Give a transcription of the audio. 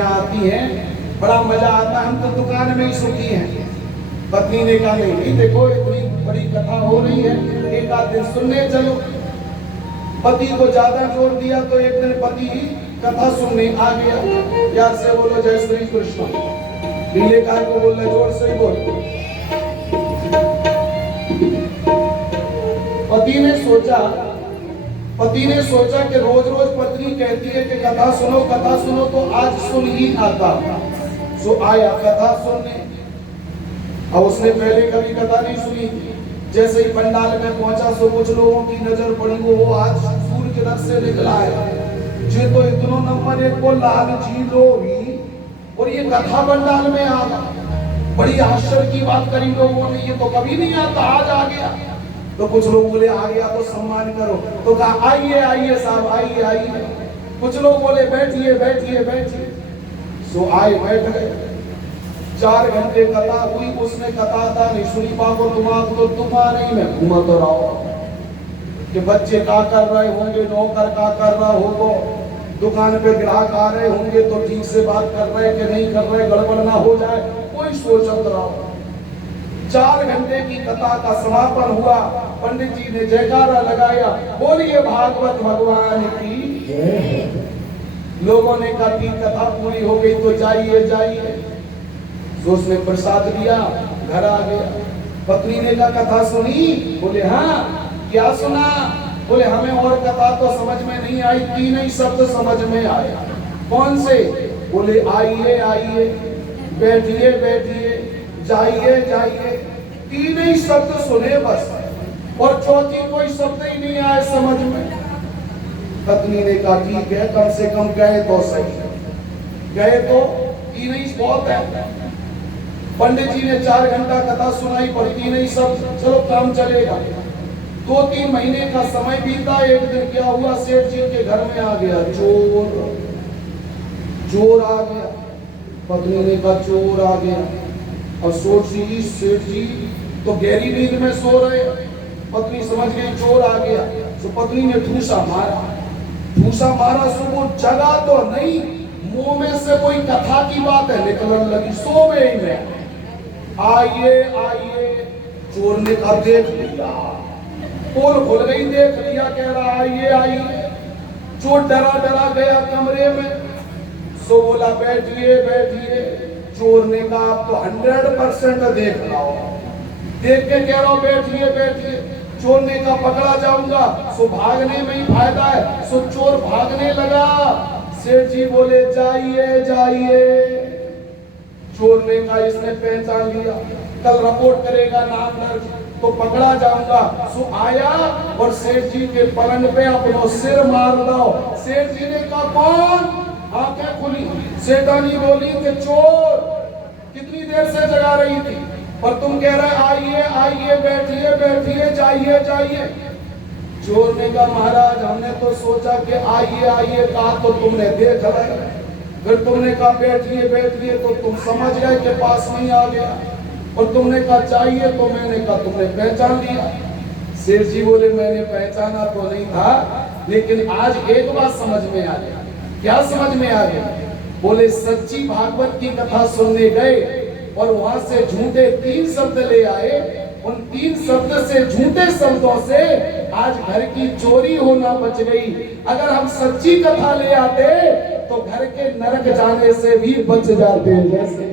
आती है, बड़ा मजा आता है, हम तो दुकान में ही सुखी हैं। पत्नी ने कहा नहीं देखो इतनी बड़ी कथा हो रही है, एक आध दिन सुनने चलो। पति को ज्यादा जोर दिया तो एक दिन पति कथा सुनने आ गया। यार से बोलो जय श्री कृष्ण। नीले काय को बोल रहे, जोर से बोल। पति ने सोचा कि रोज रोज पत्नी कहती है कि कथा सुनो तो आज सुन ही आता। सो आया कथा सुनने। और उसने पहले कभी कथा नहीं सुनी। जैसे ही पंडाल में पहुंचा सो कुछ लोगों की नजर पड़ी, वो आज सूर्य के रथ से निकला है जो तो इतनो नंबर एक को लाल जी लोगी, और ये कथा पंडाल में आ गया। बड़ी आश्चर्य की बात करी लोगों ने, ये तो कभी नहीं आता, आज आ गया। तो कुछ लोग बोले आ गया तो सम्मान करो, तो कहा आइए आइए साहब आइए आइए। कुछ लोग बोले बैठिए बैठिए बैठिए। सो आए बैठ गए। 4 घंटे कथा हुई। उसने कथा था नहीं सुनी। बाबो दिमाग तो तुम्हारा ही में घूमा तो रहो कि बच्चे क्या कर रहे होंगे, नौकर क्या कर रहा होगा, दुकान पे ग्राहक आ रहे होंगे तो ठीक से बात कर रहे कि नहीं कर रहे, गड़बड़ ना हो जाए, कोई सोचत रहो। 4 घंटे की कथा का समापन हुआ। पंडित जी ने जयकारा लगाया, बोलिए भागवत भगवान की। लोगों ने कहा कि कथा पूरी हो गई तो जाइए जाइए। तो उसने प्रसाद लिया, घर आ गया। पत्नी ने कहा कथा सुनी? बोले हाँ। क्या सुना? बोले हमें और कथा तो समझ में नहीं आई, 3 ही शब्द समझ में आया। कौन से? बोले आइए आइए, बैठिए बैठिए, जाइए जाइए। 3 ही शब्द सुने बस, और चौथी कोई शब्द ही नहीं आए समझ में। पत्नी ने कहा ठीक है, कम से कम गए तो सही, गए तो 3 ही बहुत है। पंडित जी ने 4 घंटा कथा सुनाई पर 3 ही शब्द, चलो काम चलेगा। 2-3 महीने का समय बीता। एक दिन क्या हुआ, सेठ जी के घर में आ गया चोर आ गया। पत्नी ने कहा चोर आ गया। और सेठ जी तो गहरी नींद में सो रहे। पत्नी समझ गई चोर आ गया। तो पत्नी ने ठूसा मारा सो वो जगा तो नहीं, मुंह में से कोई कथा की बात है निकलने लगी, सो में ही में। आइए आइए। चोर ने कहा देख लिया, पोल खुल गई, देख लिया, कह रहा आइए आइए। चोर डरा गया कमरे में। सो बोला बैठिए बैठिए। चोर ने कहा आप तो 100% देख रहा हो। देख के कह रहा हूं बैठिए बैठिए। चोर ने कहा पकड़ा जाऊंगा। सो भागने में ही फायदा है। सो चोर भागने लगा। सेठ जी बोले जाइए जाइए। चोर ने कहा इसने पहचान लिया, कल रिपोर्ट करेगा नाम दर्ज, तो पकड़ा जाऊंगा। सो आया और सेठ जी के पलंग पे अपना सिर मार दो। सेठ जी ने कहा कौन? आंखें खुली। सेठानी बोली कि चोर, कितनी देर से जगा रही थी, पर तुम कह रहे आइए आइए, बैठिए बैठिए, जाइए जाइए। चोर ने कहा महाराज हमने तो सोचा कि आइए आइए कहा तो तुमने देख लिया, फिर तुमने कहा बैठिए बैठिए तो तुम समझ गए कि पास में आ गया, और तुमने कहा चाहिए तो मैंने कहा तुमने पहचान लिया। शेर जी बोले मैंने पहचाना तो नहीं था, लेकिन आज एक बात समझ में आ गया। क्या समझ में आ गया? बोले सच्ची भागवत की कथा सुनने गए और वहां से झूठे 3 शब्द ले आए। उन 3 शब्द से, झूठे शब्दों से आज घर की चोरी होना बच गई। अगर हम सच्ची कथा ले आते तो घर के नरक जाने से भी बच जाते। जैसे